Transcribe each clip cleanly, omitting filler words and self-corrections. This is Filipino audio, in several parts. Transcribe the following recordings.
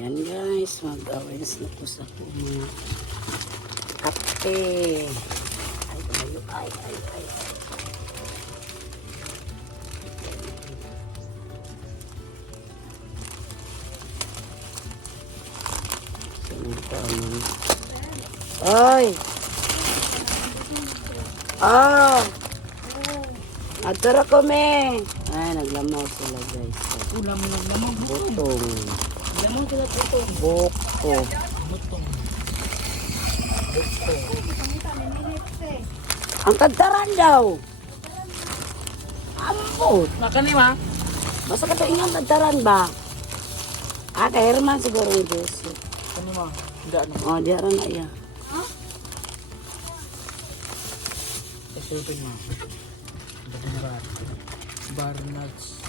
Yan guys, mag-awareness na po sa po mga kape. Ay, tumayo. Ay. Ay! Oh! Agtara ko me! Ay, naglamaw sila guys. Lamang. Butong. Lamang sila po. Boko. Ang tagtaran daw. Ambot. Makan ma. Masa ka ito ingang tagtaran ba? Kay Herman siguro yung Diyos. Kanima. Hindi ano. Oh, di aran na iya. Kasultin ma. Bar nuts.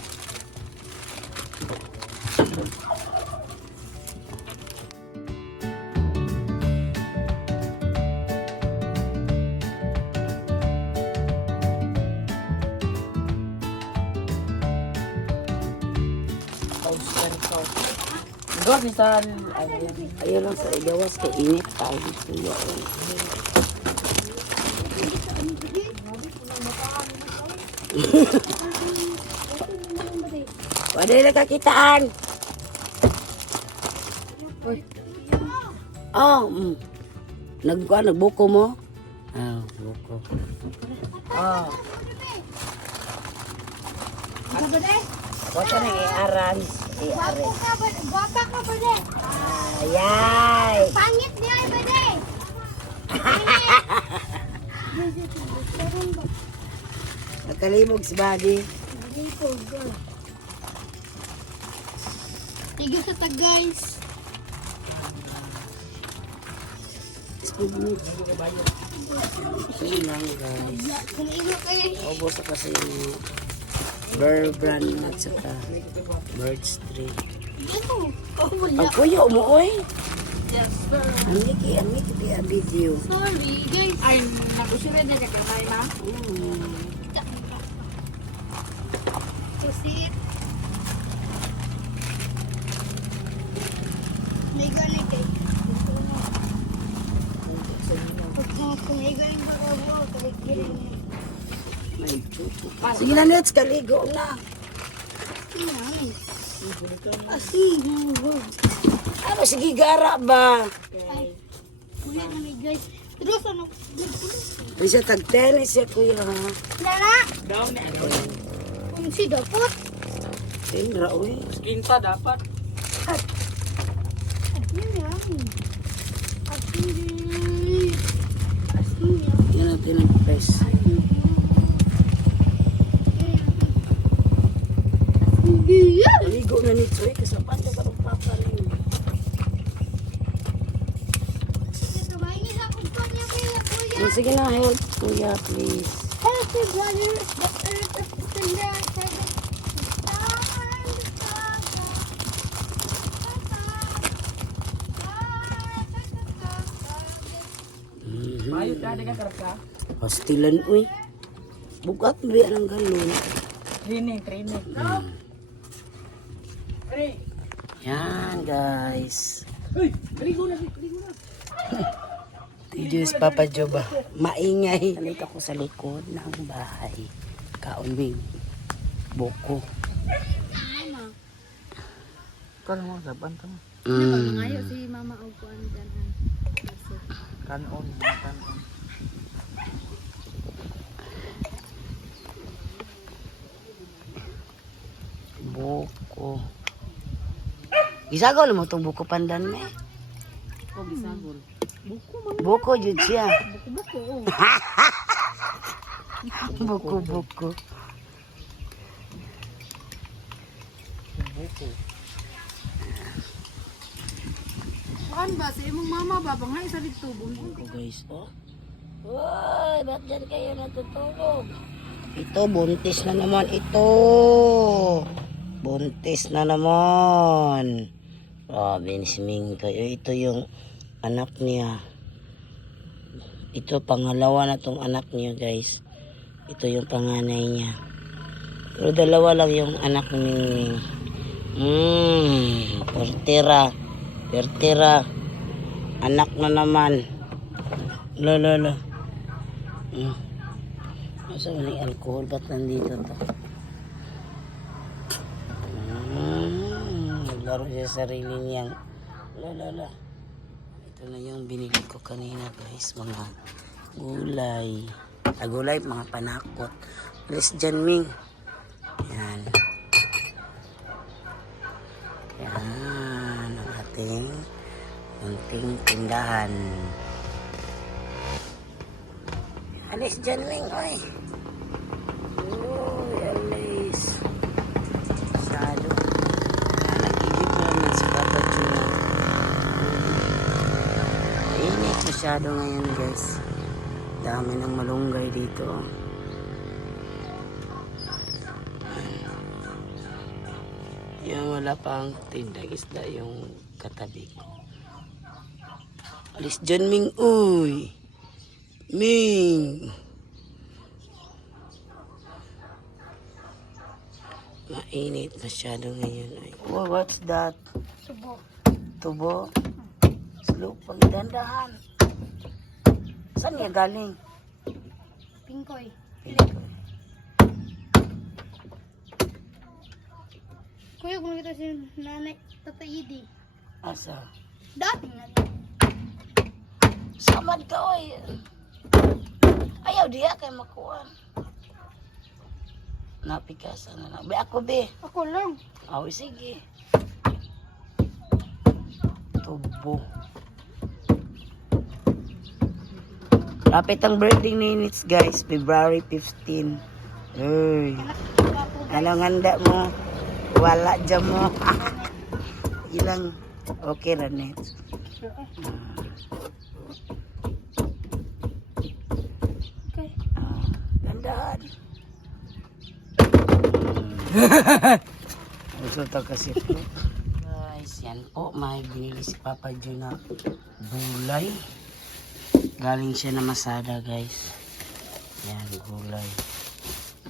God ni sa Ayaw lang sa igawas kay init tayo dito yun. Wala na kakitaan. Oh, nagbuko mo? Ah, buko. Oh. Wala na i-aran. I-aran. Bata ka ba de? Ayay. Pangit niya ba de? Nakalimog si Buddy. Tiga sa tag guys. Sige lang guys. Kaligo kayo. Ubos na kasi yung Bear Brand at saka Birds Tree. Ang kuya umuoy. Yes, sir. Ang Miki piya video. Sorry guys. Ay, nakusurin na kakamay ma. Kasi Liga na kay. Kung liga ng barawo, kaligilin mo. May chupo. Sige na Nets, kaligo na. Asi, Ano, sige gara ba? kuya na may guys. Terus ano? Bisa tag-tennis ya kuya ha. Lala, Down na. kung si dapat. Indra uy. Kinta dapat. Yan natin ang best. Kaligo na ni Choy, kasapan ka karong papa rin. Sige na, help kuya please. Mayo ka ka karaka. Pastilan uy. Bukat mo ang galon. Training. Yan guys. Uy, kaligo na. Diyos Papa Joba. Maingay. Balik ako sa likod ng bahay. Kaunwing. Boko. Kan mo saban to. Mangayo si Mama og kuan dan. Kanon. Boko. Gisagaw mo itong buko pandan me. Ko bisagol. Boko jud siya. Buko. Boko. Buko. Kuan ba sa imong mama ba bangay sa dito Boko guys. Oh. Uy, ba't dyan kayo natutulog? Ito, buntis na naman ito. Buntis na naman. Binisming kayo. Ito yung anak niya. Ito, pangalawa na tong anak niya guys. Ito yung panganay niya. Pero dalawa lang yung anak ni Portera. Tertera. Anak na naman. Lolo. Asa ba yung alcohol? Ba't nandito to? Naglaro siya sa sarili niyang. Lolo. Ito na yung binili ko kanina guys. Mga gulay. Gulay, mga panakot. Alis dyan, Ming. Yan. Yan. Ang ating munting tindahan. Alis dyan, Ming. Oy. Uy, alis. Masyado. Nag-igip na naman sa kapatid. Mainit masyado ngayon, guys. Dami ng malunggay dito. Yung wala pang tindag isda yung katabi ko. Alis dyan, Ming. Uy. Ming. Mainit masyado ngayon. Oh, what's that? Subo. Tubo. Slow. Pagdandahan. Saan niya galing? Pingkoy. Kuya, kung nakita si nanay, Tata Idi. Asa? Dating na. Samad ka, oy. Ayaw diya kay makuan. Napikasan na lang. Be, ako be. Ako lang. Awi, sige. Tubo. Lapit ang birthday ni Nits, guys. February 15. Uy. Anong handa mo? Wala dyan mo. Ilang. Okay na, Nits. Okay. Gandaan. Resulta kasi po. Guys, yan po. May binili si Papa Joe na gulay. Galing siya na Masada, guys. Yan, gulay.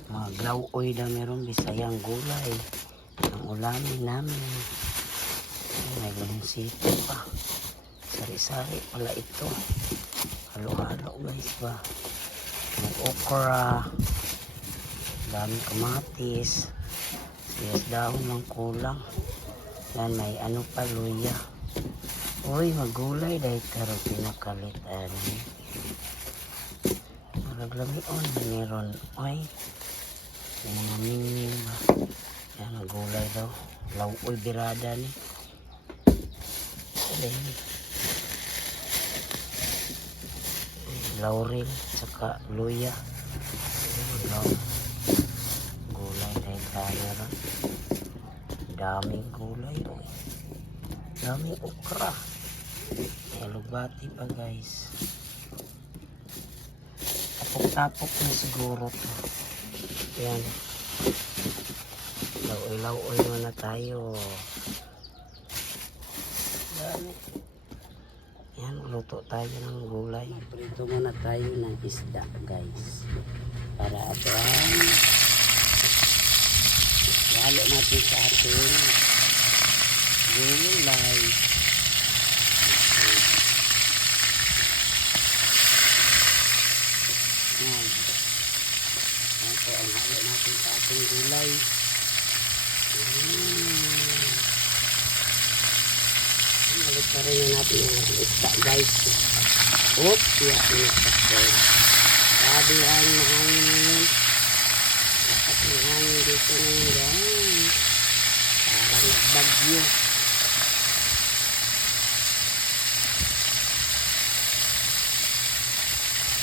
Mga glauoy na meron. Bisayang gulay. Ang ulamin namin. May ganun sito pa. Sari-sari pala ito. Halo-halo, guys ba. May okra. Daming kamatis. Siyas dahon ng kulang. Yan, may ano pa, luya. Uy, magulay dahil karo pinakalit. Malaglamion, meron. Uy, may mga minging ba. Yan, magulay daw. Uy, birada ni. Laurel, saka luya. Gulay dahil kaya ron. Daming gulay. Uy. Daming okra. May lugbati pa, guys. Tapok-tapok na siguro to. Yan. Law-oy muna tayo. Dami. Yan, luto tayo ng gulay. Prito muna tayo ng isda, guys. Para atin lalo natin sa ating gulay. Yan. Yan po ang halo natin sa ating gulay. Balik pa rin natin yung isda, guys. Oops, yan yung isda. Sabi ang mahangin. Lakas ng hangin dito ngayon, guys. Parang nagbagyo.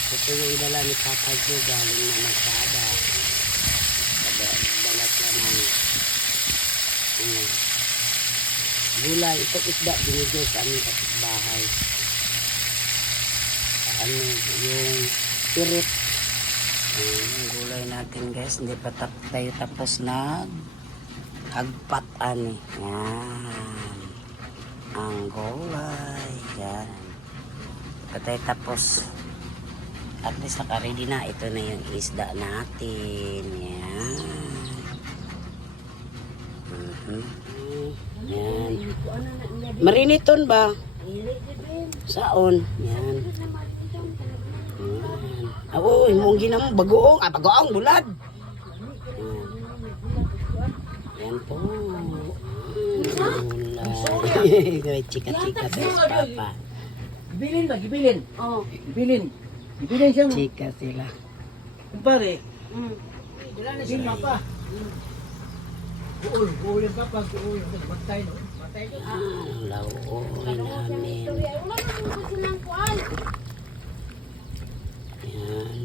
Ito yung idala ni Papa Joe galing na Masada. Balat lang ng gulay. Ito isda binigay sa aming kapitbahay. Ano yung pirit. Yung gulay natin, guys. Hindi pa tayo tapos na hagpat ani. Yan. Ang gulay. Yan. Pa tayo tapos. At least naka-ready na. Ito na yung isda natin. Yan. Yan. Mariniton ba? Saon? Yan. Ako, mong ginam bagoong, bagoong bulad. Yan po. Bulad. Chika-chika sa papa. Gibilin ba? Gibilin. Oh. Gibilin. Gibilin siya. Chika sila. Kumpare. Mm. Wala na siya mapa. Buol yung papa. Buol yung matay. Matay doon. Ang lauoy namin. Wala na kung silang kuan. Yan.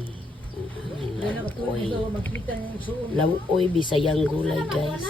Wala na katulad Lauoy. ito. Magkita ng suon. Lauoy, Bisayang gulay guys.